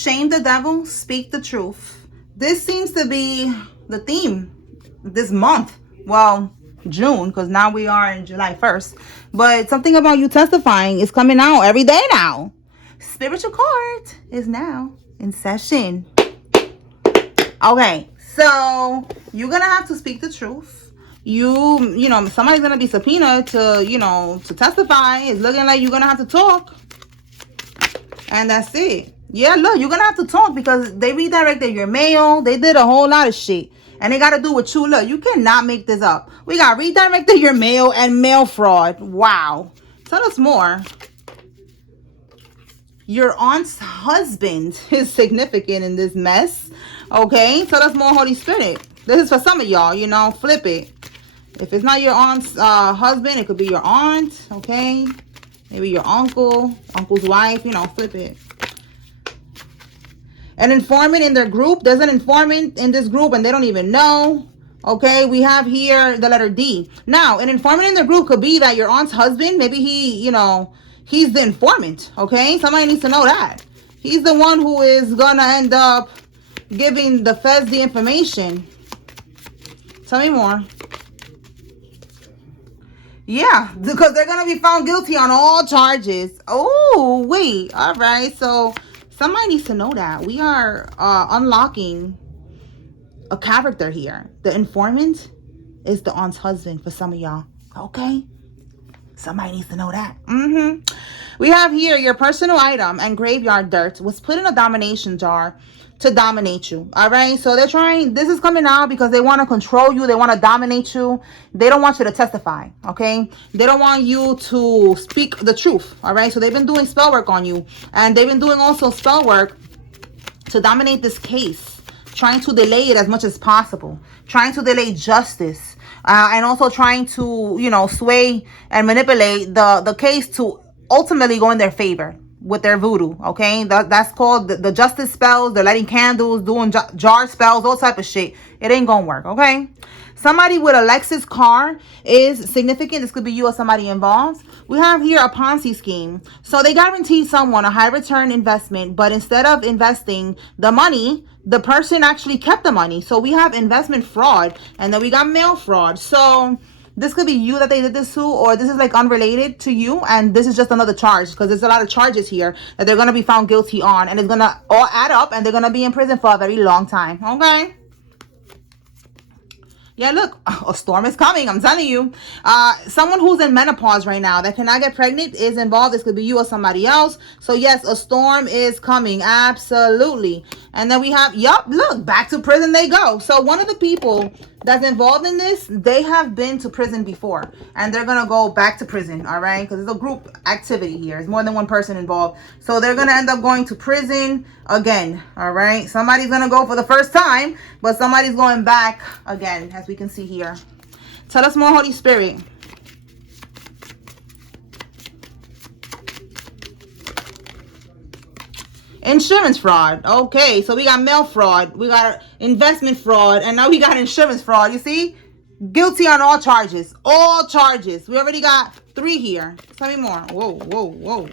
Shame the devil, speak the truth. This seems to be the theme this month. Well, June, because now we are in July 1st. But something about you testifying is coming out every day now. Spiritual court is now in session. Okay, so you're gonna have to speak the truth. You know, somebody's gonna be subpoenaed to testify. It's looking like you're gonna have to talk. And that's it. Yeah, look, you're gonna have to talk because they redirected your mail. They did a whole lot of shit. And they got to do with you. Look, you cannot make this up. We got redirected your mail and mail fraud. Wow. Tell us more. Your aunt's husband is significant in this mess. Okay? Tell us more, Holy Spirit. This is for some of y'all, you know. Flip it. If it's not your aunt's husband, it could be your aunt. Okay? Maybe your uncle, uncle's wife, you know, flip it. An informant in their group. There's an informant in this group and they don't even know. Okay, we have here the letter D. Now, an informant in the group could be that your aunt's husband, maybe he, you know, he's the informant. Okay, somebody needs to know that. He's the one who is gonna end up giving the feds the information. Tell me more. Yeah, because they're going to be found guilty on all charges. Oh, wait. All right. So somebody needs to know that. We are unlocking a character here. The informant is the aunt's husband for some of y'all. Okay. Somebody needs to know that. We have here your personal item and graveyard dirt was put in a domination jar to dominate you. All right. So they're trying. This is coming out because they want to control you. They want to dominate you. They don't want you to testify. Okay. They don't want you to speak the truth. All right. So they've been doing spell work on you. And they've been doing also spell work to dominate this case. Trying to delay it as much as possible. Trying to delay justice. And also trying to, you know, sway and manipulate the case to ultimately go in their favor with their voodoo. Okay, that's called the justice spells. They're lighting candles, doing jar spells, all type of shit. It ain't gonna work. Okay, somebody with a Lexus car is significant. This could be you or somebody involved. We have here a Ponzi scheme. So they guarantee someone a high return investment, but instead of investing the money, the person actually kept the money. So we have investment fraud, and then we got mail fraud. So this could be you that they did this to, or this is like unrelated to you, and this is just another charge because there's a lot of charges here that they're going to be found guilty on, and it's going to all add up, and they're going to be in prison for a very long time. Okay. Yeah, look, a storm is coming. I'm telling you. Someone who's in menopause right now that cannot get pregnant is involved. This could be you or somebody else. So, yes, a storm is coming. Absolutely. And then we have, yup, look, back to prison they go. So, one of the people that's involved in this, they have been to prison before. And they're going to go back to prison, all right? Because it's a group activity here. There's more than one person involved. So, they're going to end up going to prison again, all right? Somebody's going to go for the first time, but somebody's going back again, as we can see here. Tell us more, Holy Spirit. Insurance fraud. Okay, so we got mail fraud, we got investment fraud, and now we got insurance fraud. You see? Guilty on all charges. All charges. We already got 3 here. Tell me more. Whoa, whoa, whoa.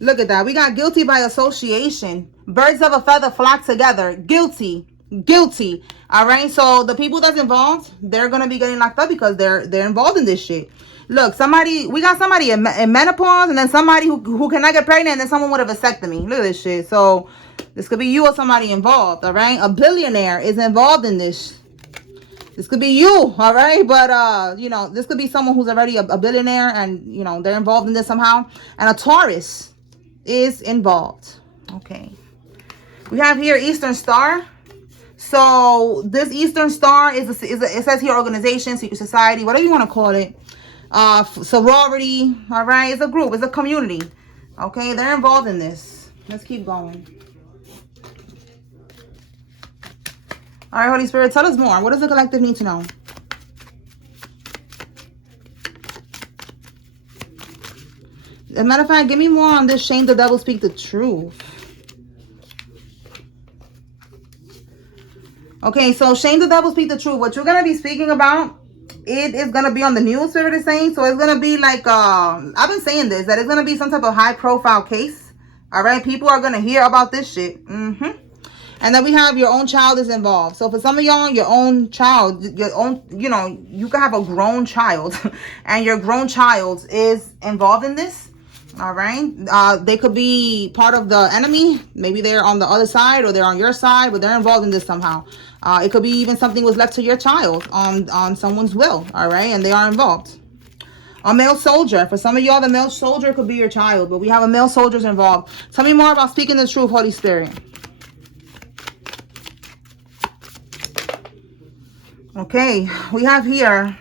Look at that. We got guilty by association. Birds of a feather flock together. Guilty. Guilty. All right. So the people that's involved, they're going to be getting locked up because they're involved in this shit. Look, we got somebody in menopause, and then somebody who cannot get pregnant, and then someone with a vasectomy. Look at this shit. So this could be you or somebody involved. All right. A billionaire is involved in this. This could be you, all right? But, you know, this could be someone who's already a billionaire and, you know, they're involved in this somehow. And a Taurus is involved. Okay. We have here Eastern Star. So this Eastern Star it says here organization, secret society, whatever you want to call it. Sorority, all right? It's a group. It's a community. Okay? They're involved in this. Let's keep going. All right, Holy Spirit, tell us more. What does the collective need to know? As a matter of fact, give me more on this. Shame the devil, speak the truth. Okay, so shame the devil, speak the truth. What you're going to be speaking about, it is going to be on the news, Spirit is saying. So it's going to be like, I've been saying this, that it's going to be some type of high profile case. All right, people are going to hear about this shit. And then we have your own child is involved. So for some of y'all, your own child, your own, you know, you can have a grown child and your grown child is involved in this. All right. They could be part of the enemy. Maybe they're on the other side or they're on your side, but they're involved in this somehow. It could be even something was left to your child on someone's will. All right. And they are involved. A male soldier. For some of y'all, the male soldier could be your child, but we have a male soldier involved. Tell me more about speaking the truth, Holy Spirit. Okay, we have here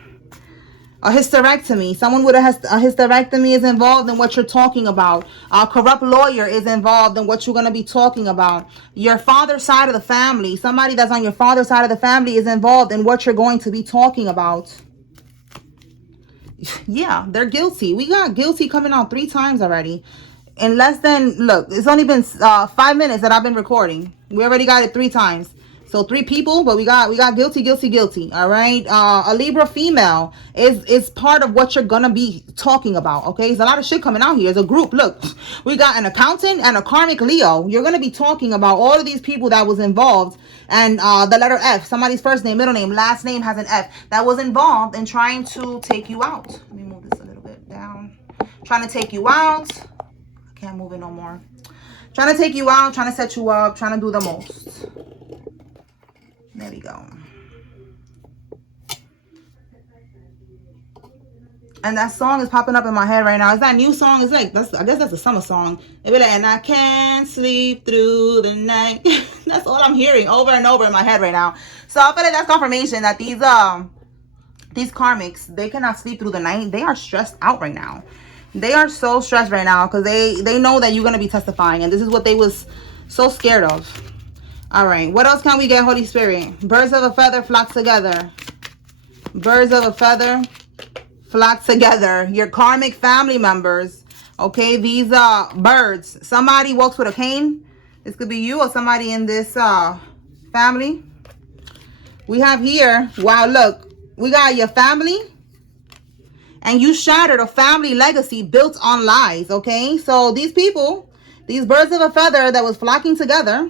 a hysterectomy. Someone with a hysterectomy is involved in what you're talking about. A corrupt lawyer is involved in what you're going to be talking about. Your father's side of the family, somebody that's on your father's side of the family is involved in what you're going to be talking about. Yeah, they're guilty. We got guilty coming out 3 times already. In less than, look, it's only been 5 minutes that I've been recording. We already got it 3 times. So 3 people, but we got guilty, guilty, guilty. All right. A Libra female is part of what you're gonna be talking about. Okay, there's a lot of shit coming out here. It's a group. Look, we got an accountant and a karmic Leo. You're gonna be talking about all of these people that was involved, and the letter F, somebody's first name, middle name, last name has an F, that was involved in trying to take you out. Let me move this a little bit down. Trying to take you out. I can't move it no more. Trying to take you out, trying to set you up, trying to do the most. There we go. And that song is popping up in my head right now. It's that new song. It's like, I guess that's a summer song. It be like, and I can't sleep through the night. That's all I'm hearing over and over in my head right now. So I feel like that's confirmation that these karmics, they cannot sleep through the night. They are stressed out right now. They are so stressed right now because they know that you're going to be testifying. And this is what they was so scared of. All right, what else can we get, Holy Spirit? Birds of a feather flock together. Birds of a feather flock together. Your karmic family members, okay? These birds. Somebody walks with a cane. This could be you or somebody in this family. We have here, wow, look. We got your family. And you shattered a family legacy built on lies, okay? So these people, these birds of a feather that was flocking together,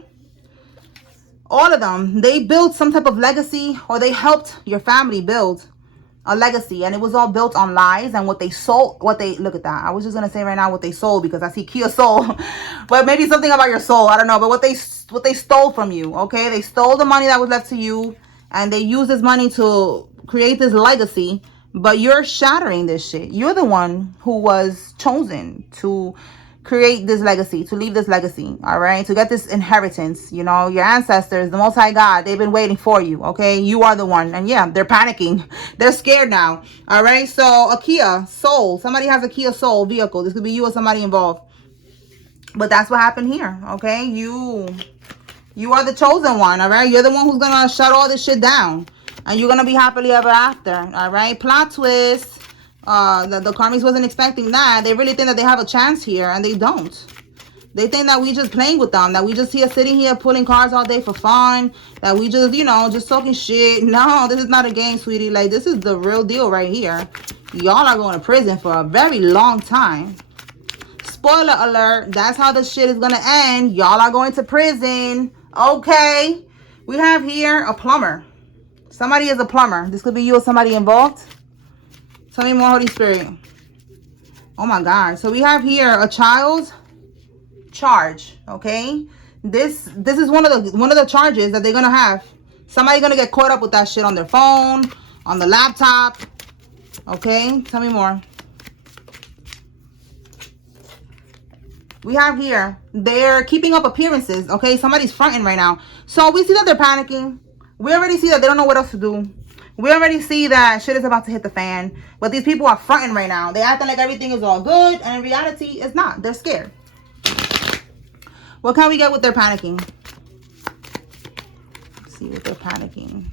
all of them, they built some type of legacy, or they helped your family build a legacy, and it was all built on lies and what they sold. Look at that. I was just gonna say right now what they sold because I see Kia soul, but maybe something about your soul. I don't know, but what they stole from you. Okay, they stole the money that was left to you, and they used this money to create this legacy. But you're shattering this shit. You're the one who was chosen to create this legacy, to leave this legacy, all right, to get this inheritance. You know, your ancestors, the Most High God, they've been waiting for you, okay? You are the one. And yeah, they're panicking. They're scared now, all right? So a Kia soul, somebody has a Kia soul vehicle. This could be you or somebody involved. But that's what happened here, okay? You are the chosen one, all right? You're the one who's gonna shut all this shit down, and you're gonna be happily ever after, all right? Plot twist. The karmics wasn't expecting that. They really think that they have a chance here, and they don't. They think that we just playing with them, that we just here sitting here pulling cards all day for fun, that we just, you know, just talking shit. No, this is not a game, sweetie. Like, this is the real deal right here. Y'all are going to prison for a very long time. Spoiler alert, that's how this shit is gonna end. Y'all are going to prison. Okay, we have here a plumber. Somebody is a plumber. This could be you or somebody involved. Tell me more, Holy Spirit. Oh my God. So we have here a child charge. Okay. This is one of the charges that they're gonna have. Somebody's gonna get caught up with that shit on their phone, on the laptop. Okay. Tell me more. We have here, they're keeping up appearances. Okay. Somebody's fronting right now. So we see that they're panicking. We already see that they don't know what else to do. We already see that shit is about to hit the fan. But these people are fronting right now. They acting like everything is all good. And in reality, it's not. They're scared. What can we get with their panicking? Let's see what they're panicking.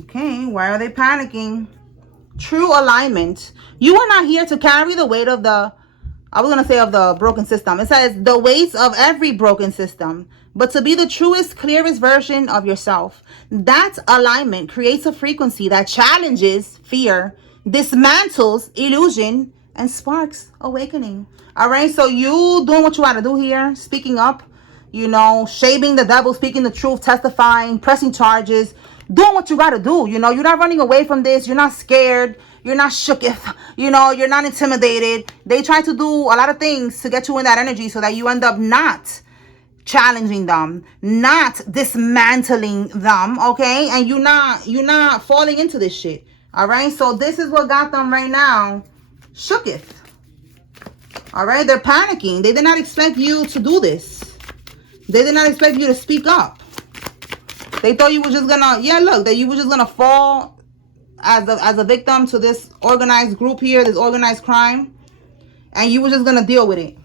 Okay, why are they panicking? True alignment. You are not here to carry the weight of the I was going to say of the broken system. It says the weights of every broken system, but to be the truest, clearest version of yourself. That alignment creates a frequency that challenges fear, dismantles illusion, and sparks awakening. All right. So you doing what you got to do here, speaking up, you know, shaming the devil, speaking the truth, testifying, pressing charges, doing what you got to do. You know, you're not running away from this. You're not scared. You're not shooketh. You know, you're not intimidated. They try to do a lot of things to get you in that energy so that you end up not challenging them, not dismantling them, okay? And you're not falling into this shit. All right? So this is what got them right now shooketh. All right? They're panicking. They did not expect you to do this. They did not expect you to speak up. They thought you were just gonna, yeah, look, that you were just gonna fall as a victim to this organized group here, this organized crime, and you were just gonna deal with it.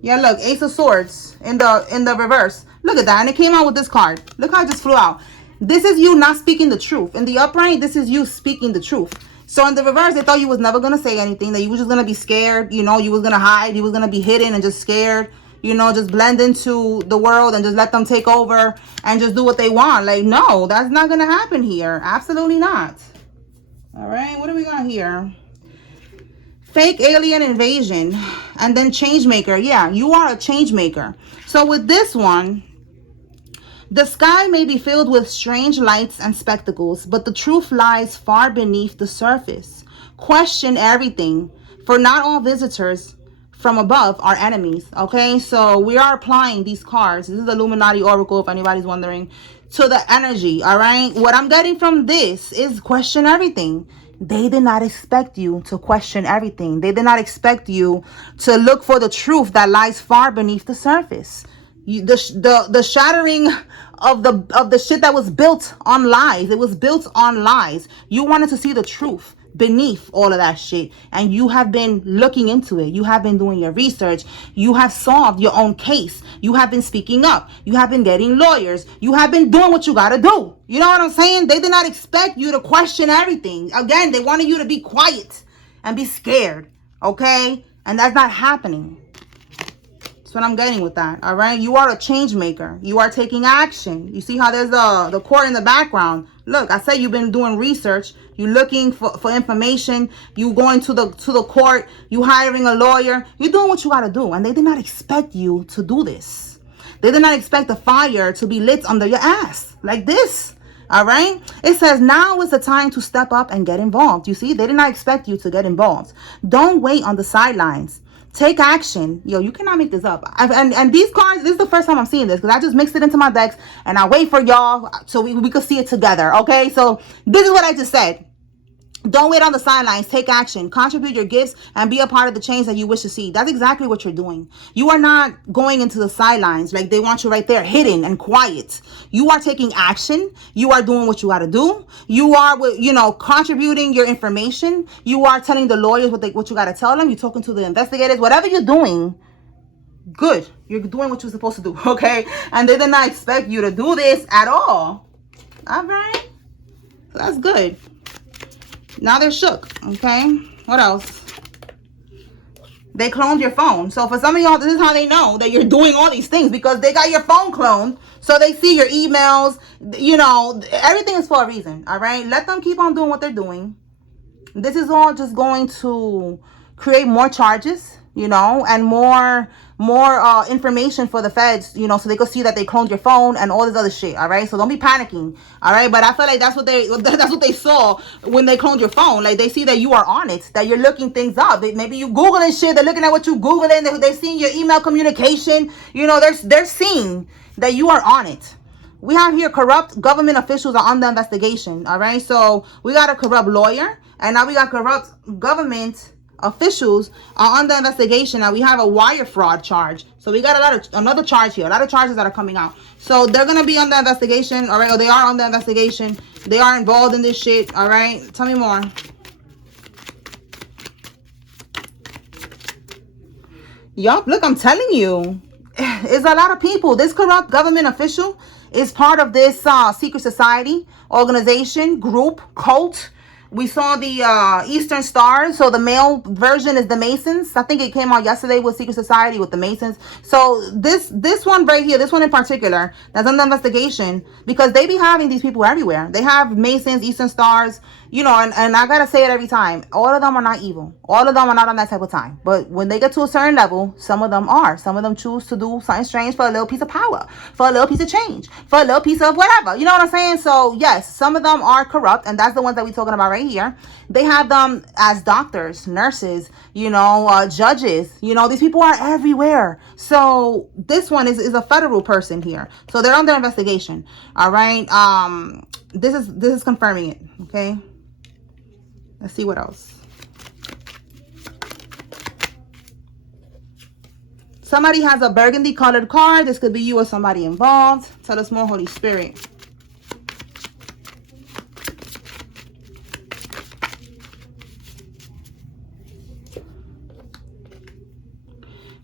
Yeah, look, Ace of Swords in the reverse. Look at that, and it came out with this card. Look how it just flew out. This is you not speaking the truth. In the upright, this is you speaking the truth. So in the reverse, they thought you was never gonna say anything, that you was just gonna be scared. You know, you was gonna hide, you was gonna be hidden and just scared. You know, just blend into the world and just let them take over and just do what they want. Like, no, that's not going to happen here. Absolutely not. All right, what do we got here? Fake alien invasion and then change maker. Yeah, you are a change maker. So with this one, the sky may be filled with strange lights and spectacles, but the truth lies far beneath the surface. Question everything, for not all visitors from above are enemies. Okay, so we are applying these cards. This is the Illuminati Oracle, if anybody's wondering, to the energy. All right, what I'm getting from this is question everything. They did not expect you to question everything. They did not expect you to look for the truth that lies far beneath the surface. The shattering of the shit that was built on lies. It was built on lies. You wanted to see the truth beneath all of that shit, and you have been looking into it. You have been doing your research. You have solved your own case. You have been speaking up. You have been getting lawyers. You have been doing what you gotta do. You know what I'm saying? They did not expect you to question everything. Again, they wanted you to be quiet and be scared, okay? And that's not happening. That's what I'm getting with that. All right, you are a change maker. You are taking action. You see how there's the court in the background. Look, I said you've been doing research. You're looking for information. You going to the court. You hiring a lawyer. You're doing what you got to do. And they did not expect you to do this. They did not expect the fire to be lit under your ass like this. All right. It says now is the time to step up and get involved. You see, they did not expect you to get involved. Don't wait on the sidelines. Take action. Yo, you cannot make this up. And these cards, this is the first time I'm seeing this, because I just mixed it into my decks and I wait for y'all so we could see it together. Okay, so this is what I just said. Don't wait on the sidelines. Take action. Contribute your gifts and be a part of the change that you wish to see. That's exactly what you're doing. You are not going into the sidelines like they want you right there, hidden and quiet. You are taking action. You are doing what you got to do. You are, contributing your information. You are telling the lawyers what you got to tell them. You're talking to the investigators. Whatever you're doing, good. You're doing what you're supposed to do, okay? And they did not expect you to do this at all. All right? So that's good. Now they're shook, okay? What else? They cloned your phone. So for some of y'all, this is how they know that you're doing all these things, because they got your phone cloned. So they see your emails. You know, everything is for a reason, all right? Let them keep on doing what they're doing. This is all just going to create more charges, and more information for the feds, so they could see that they cloned your phone and all this other shit. All right, so don't be panicking. All right, but I feel like that's what they saw when they cloned your phone. Like, they see that you are on it, that you're looking things up. Maybe you googling shit. They're looking at what you googling. They're seeing your email communication. They're seeing that you are on it. We have here corrupt government officials are under investigation. All right, so we got a corrupt lawyer, and now we got corrupt government officials are under investigation. Now we have a wire fraud charge. So we got another charge here. A lot of charges that are coming out. So they're gonna be under investigation, all right? Or they are under investigation. They are involved in this shit, all right? Tell me more. Yup, look, I'm telling you, it's a lot of people. This corrupt government official is part of this secret society, organization, group, cult. We saw the Eastern Stars. So the male version is the Masons. I think it came out yesterday with Secret Society with the Masons. So this one right here, this one in particular, that's under investigation because they be having these people everywhere. They have Masons, Eastern Stars, you know, and I gotta say it every time. All of them are not evil. All of them are not on that type of time. But when they get to a certain level, some of them are. Some of them choose to do something strange for a little piece of power, for a little piece of change, for a little piece of whatever. You know what I'm saying? So yes, some of them are corrupt, and that's the ones that we're talking about right here. They have them as doctors, nurses, you know, judges. You know, these people are everywhere. So this one is a federal person here. So they're under investigation. All right. This is confirming it. Okay. Let's see what else. Somebody has a burgundy colored card. This could be you or somebody involved. Tell us more, Holy Spirit.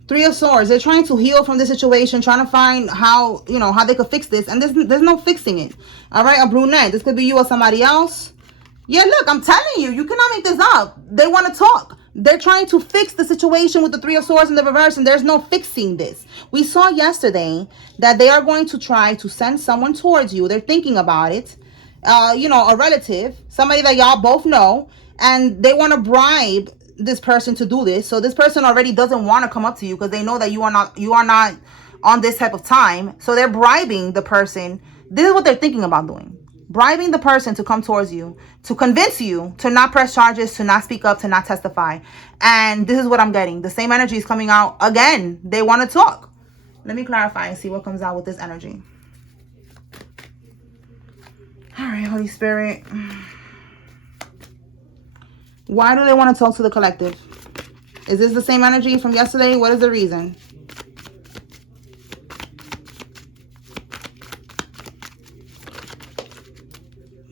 Three of Swords. They're trying to heal from this situation, trying to find how, you know, how they could fix this. And there's no fixing it. All right, a brunette. This could be you or somebody else. Yeah, look, I'm telling you, you cannot make this up. They want to talk. They're trying to fix the situation with the Three of Swords in the reverse, and there's no fixing this. We saw yesterday that they are going to try to send someone towards you. They're thinking about it. You know, a relative, somebody that y'all both know, and they want to bribe this person to do this. So this person already doesn't want to come up to you because they know that you are not on this type of time. So they're bribing the person. This is what they're thinking about doing. Bribing the person to come towards you, to convince you to not press charges, to not speak up, to not testify. And this is what I'm getting. The same energy is coming out again. They want to talk. Let me clarify and see what comes out with this energy. All right, Holy Spirit. Why do they want to talk to the collective? Is this the same energy from yesterday? What is the reason?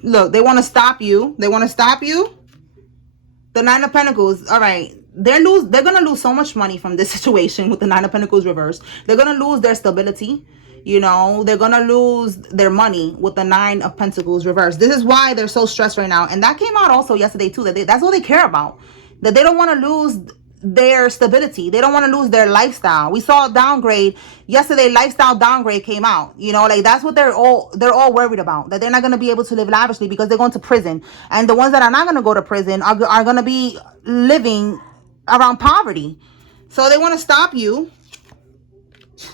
Look, they want to stop you. They want to stop you. The Nine of Pentacles. All right. They're going to lose so much money from this situation with the Nine of Pentacles reverse. They're going to lose their stability. You know, they're going to lose their money with the Nine of Pentacles reverse. This is why they're so stressed right now. And that came out also yesterday too. That's all they care about. That they don't want to lose their stability. They don't want to lose their lifestyle. We saw a downgrade yesterday. Lifestyle downgrade came out. You know, like that's what they're all worried about, that they're not going to be able to live lavishly because they're going to prison, and the ones that are not going to go to prison are going to be living around poverty. So they want to stop you.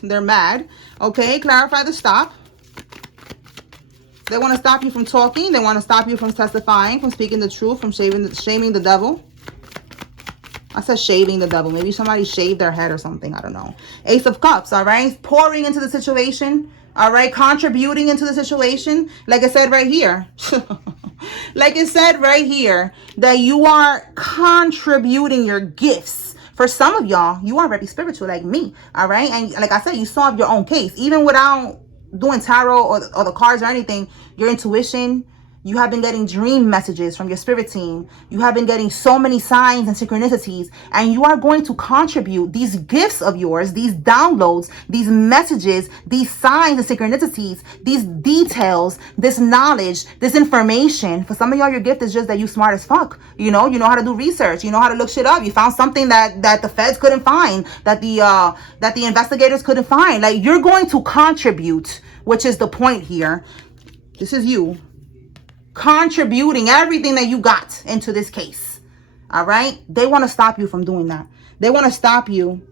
They're mad. Okay, clarify the stop. They want to stop you from talking. They want to stop you from testifying, from speaking the truth, from shaming the devil. I said shaving the devil. Maybe somebody shaved their head or something. I don't know. Ace of Cups, all right? Pouring into the situation, all right? Contributing into the situation. Like I said right here. Like it said right here, that you are contributing your gifts. For some of y'all, you are very spiritual like me, all right? And like I said, you solve your own case. Even without doing tarot or the cards or anything, your intuition. You have been getting dream messages from your spirit team. You have been getting so many signs and synchronicities, and you are going to contribute these gifts of yours, these downloads, these messages, these signs and synchronicities, these details, this knowledge, this information. For some of y'all, your gift is just that you smart as fuck. You know how to do research. You know how to look shit up. You found something that the feds couldn't find, that the investigators couldn't find. Like, you're going to contribute, which is the point here. This is you contributing everything that you got into this case. All right? They want to stop you from doing that. They want to stop you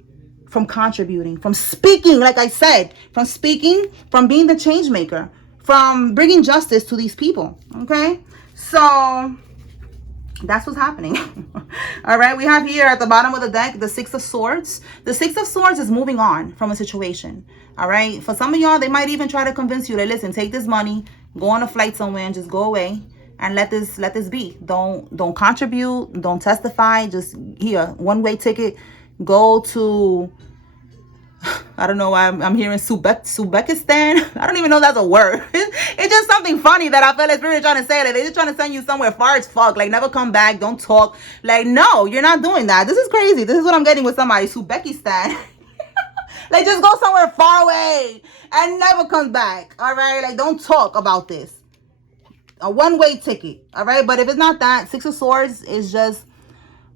from contributing, from speaking, like I said, from speaking, from being the change maker, from bringing justice to these people. Okay? So that's what's happening. All right? We have here at the bottom of the deck the Six of Swords. The Six of Swords is moving on from a situation. All right? For some of y'all, they might even try to convince you that, listen, take this money, go on a flight somewhere and just go away and let this be. Don't contribute, don't testify. Just here, one-way ticket. Go to, I don't know why I'm hearing Uzbekistan. I don't even know if that's a word. It's just something funny that I feel like Spirit trying to say. Like, they're just trying to send you somewhere far as fuck. Like, never come back, don't talk. Like, no, you're not doing that. This is crazy. This is what I'm getting with somebody. Uzbekistan. Like, just go somewhere far away and never come back. All right? Like, don't talk about this. a one-way ticket. All right. But if it's not that, Six of Swords is just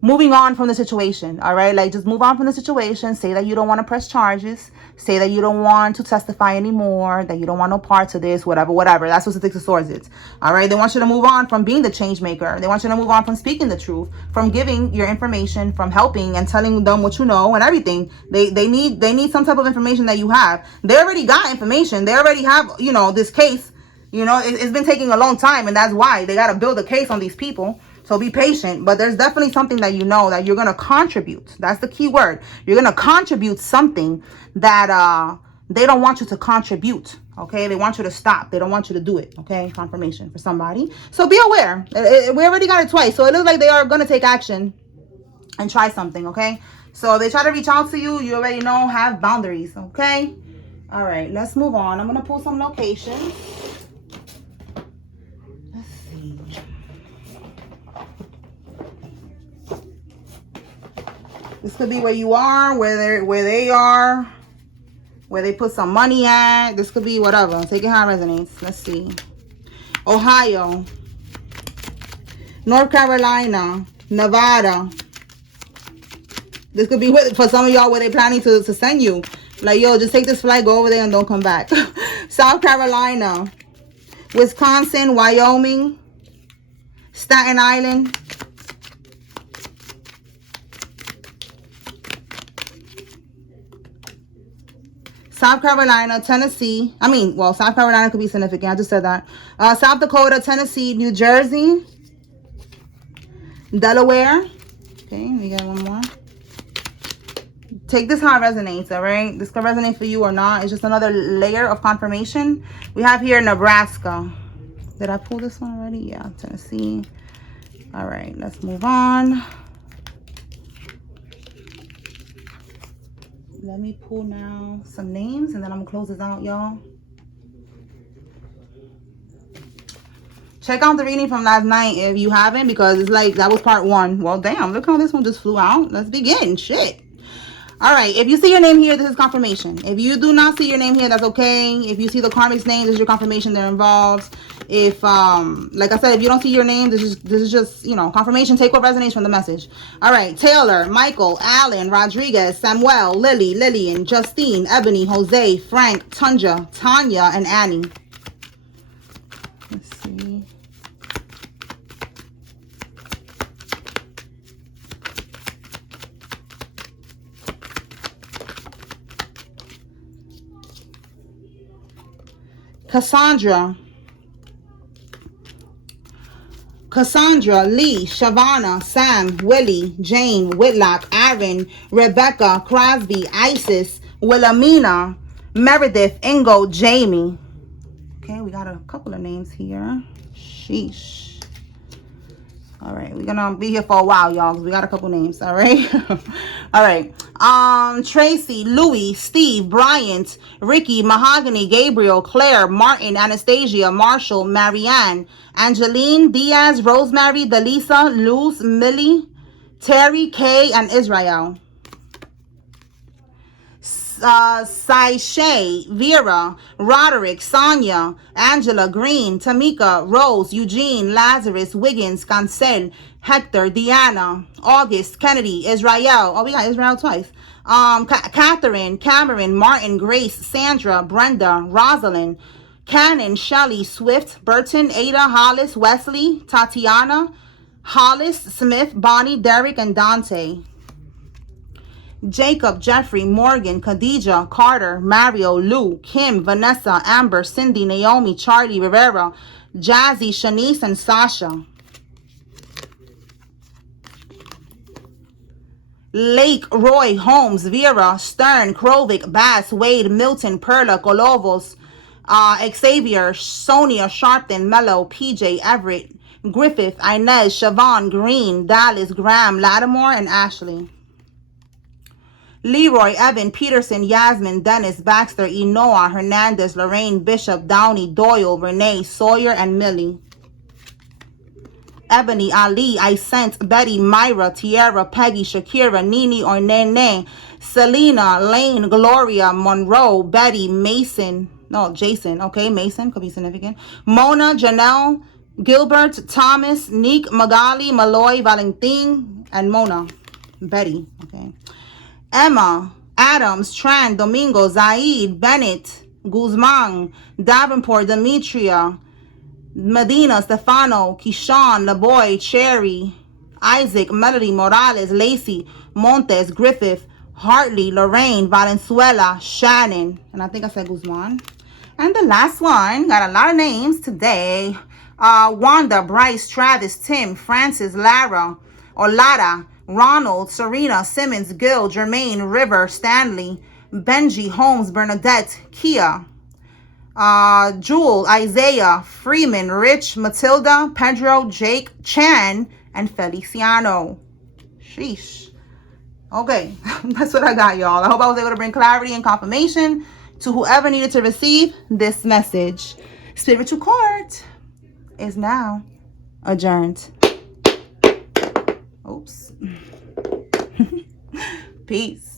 moving on from the situation. All right. Like, just move on from the situation. Say that you don't want to press charges. Say that you don't want to testify anymore, that you don't want no parts of this, whatever. That's what the Six of Swords is. All right. They want you to move on from being the change maker. They want you to move on from speaking the truth, from giving your information, from helping and telling them what you know and everything. They need some type of information that you have. They already got information. They already have, you know, this case. You know, it's been taking a long time, and that's why they got to build a case on these people. So be patient, but there's definitely something that you know that you're going to contribute. That's the key word. You're going to contribute something that they don't want you to contribute. Okay, they want you to stop. They don't want you to do it. Okay, confirmation for somebody. So be aware. We already got it twice. So it looks like they are going to take action and try something. Okay, so they try to reach out to you. You already know, have boundaries. Okay, all right, let's move on. I'm going to pull some locations. Let's see. This could be where you are, where they are, where they put some money at. This could be whatever. Take it how it resonates. Let's see. Ohio, North Carolina, Nevada. This could be for some of y'all where they're planning to send you. Like, yo, just take this flight, go over there and don't come back. South Carolina, Wisconsin, Wyoming, Staten Island. South Carolina, Tennessee. South Carolina could be significant. I just said that. South Dakota, Tennessee, New Jersey, Delaware. Okay, we got one more. Take this how it resonates, all right? This could resonate for you or not. It's just another layer of confirmation. We have here Nebraska. Did I pull this one already? Yeah, Tennessee. All right, let's move on. Let me pull now some names, and then I'm gonna close this out, y'all. Check out the reading from last night if you haven't, because it's like that was part one. Well, damn, look how this one just flew out. Let's begin. Shit. All right, if you see your name here, this is confirmation. If you do not see your name here, that's okay. If you see the karmic's name, this is your confirmation they're involved. If like I said, if you don't see your name, this is just, you know, confirmation. Take what resonates from the message. All right, Taylor, Michael, Allen, Rodriguez, Samuel, Lily, Lillian, Justine, Ebony, Jose, Frank, Tunja, Tanya, and Annie. Let's see. Cassandra, Lee, Shavana, Sam, Willie, Jane, Whitlock, Aaron, Rebecca, Crosby, Isis, Wilhelmina, Meredith, Ingo, Jamie. Okay, we got a couple of names here. Sheesh. All right, we're gonna be here for a while, y'all, because we got a couple names. All right. All right. Tracy, Louis, Steve, Bryant, Ricky, Mahogany, Gabriel, Claire, Martin, Anastasia, Marshall, Marianne, Angeline, Diaz, Rosemary, Delisa, Luz, Millie, Terry, Kay, and Israel. Saishay, Vera, Roderick, Sonia, Angela, Green, Tamika, Rose, Eugene, Lazarus, Wiggins, Cancel, Hector, Deanna, August, Kennedy, Israel. Oh, we got Israel twice. Catherine, Cameron, Martin, Grace, Sandra, Brenda, Rosalind, Cannon, Shelley, Swift, Burton, Ada, Hollis, Wesley, Tatiana, Hollis, Smith, Bonnie, Derek, and Dante. Jacob, Jeffrey, Morgan, Khadija, Carter, Mario, Lou, Kim, Vanessa, Amber, Cindy, Naomi, Charlie, Rivera, Jazzy, Shanice, and Sasha. Lake, Roy, Holmes, Vera, Stern, Krovic, Bass, Wade, Milton, Perla, Kolovos, Xavier, Sonia, Sharpton, Mello, PJ, Everett, Griffith, Inez, Siobhan, Green, Dallas, Graham, Lattimore, and Ashley. Leroy, Evan, Peterson, Yasmin, Dennis, Baxter, Enoa, Hernandez, Lorraine, Bishop, Downey, Doyle, Renee, Sawyer, and Millie. Ebony, Ali, I sent, Betty, Myra, Tierra, Peggy, Shakira, Nene or Nene, Selena, Lane, Gloria, Monroe, Betty, Mason, no, Jason, okay, Mason, could be significant. Mona, Janelle, Gilbert, Thomas, Neek, Magali, Malloy, Valentin, and Mona. Betty, okay. Emma, Adams, Tran, Domingo, Zaid, Bennett, Guzman, Davenport, Demetria, Medina, Stefano, Kishan, LaBoy, Cherry, Isaac, Melody, Morales, Lacey, Montes, Griffith, Hartley, Lorraine, Valenzuela, Shannon, and I think I said Guzman. And the last one, got a lot of names today. Wanda, Bryce, Travis, Tim, Francis, Lara, Olada, Ronald, Serena, Simmons, Gil, Jermaine, River, Stanley, Benji, Holmes, Bernadette, Kia, Jewel, Isaiah, Freeman, Rich, Matilda, Pedro, Jake, Chan, and Feliciano. Sheesh. Okay, that's what I got, y'all. I hope I was able to bring clarity and confirmation to whoever needed to receive this message. Spiritual court is now adjourned. Oops. Peace.